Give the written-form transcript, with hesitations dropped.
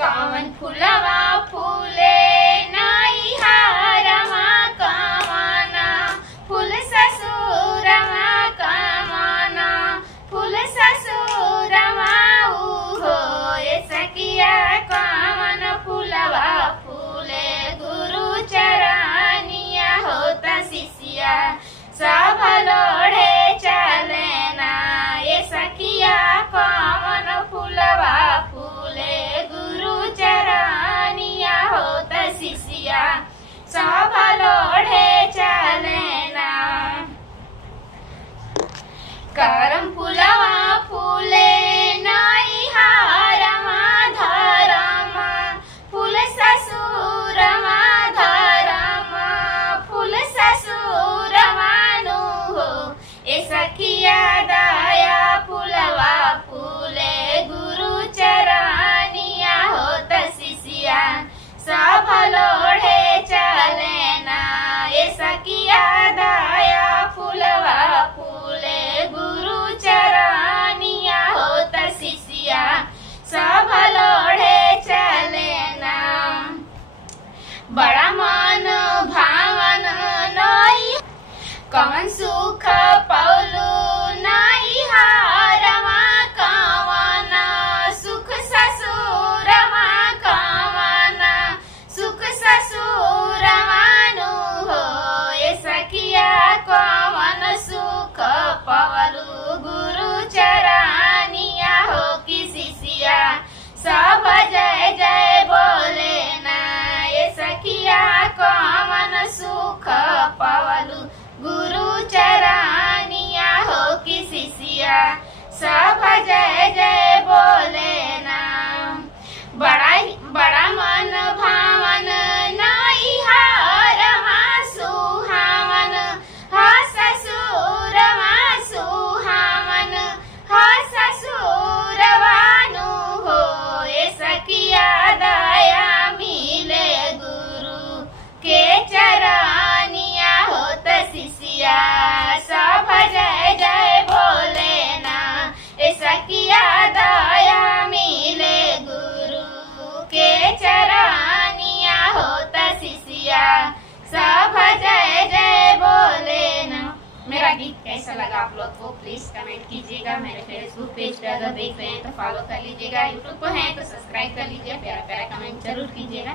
कवन फुलवा फूले नाई हारमा कवना फूल ससुरमा कवना फूल ससुरमा उहो ए सखिया कवन फुलवा फूले गुरु चरनिया होता शिष्या सब लोढ़े चलेना ये सखिया कवन फुलवा फूले गुरु चरनिया होता शिष्या सब लोढ़े चलेना करम फुलवा फूले नाई हारमा धरमा फूल ससुरमा धरमा फूल ससुरमा नु हो ए सखिया दया फुलवा फूले गुरु चरनिया होता शिष्या सब लोढ़े चलेना ए सखिया दया फुलवा फूले गुरु चरनिया होता शिष्या सब लोढ़े चलेना बड़ा मन भावन नई कवन सुख पौलू नाई हारमा कवना सुख ससुरमा कवना सुख ससुरमा नु हो ए सखिया कवन सुख पौलू गुरु चरनिया हो कि शिष्या सब जय जय बोले ना ए सखिया कवन सुख पवलू गुरु चरनिया हो कि शिष्या सब जय जय बोले ना बड़ा मन भावन नाई हारमा सुहावन हा ससुरमा सुहावन हा ससुरवानु हो ए सखिया दया मिले गुरु के चरनिया होता शिष्या सब जय जय बोले ना ए सखिया दया मिले गुरु के चरनिया होता शिष्या सब जय जय बोले ना। मेरा गीत कैसा लगा आप लोग को प्लीज कमेंट कीजिएगा। मेरे फेसबुक पेज पे अगर देख रहे हैं तो फॉलो कर लीजिएगा, यूट्यूब पर हैं तो सब्सक्राइब कर लीजिए, प्यारा प्यारा कमेंट जरूर कीजिएगा।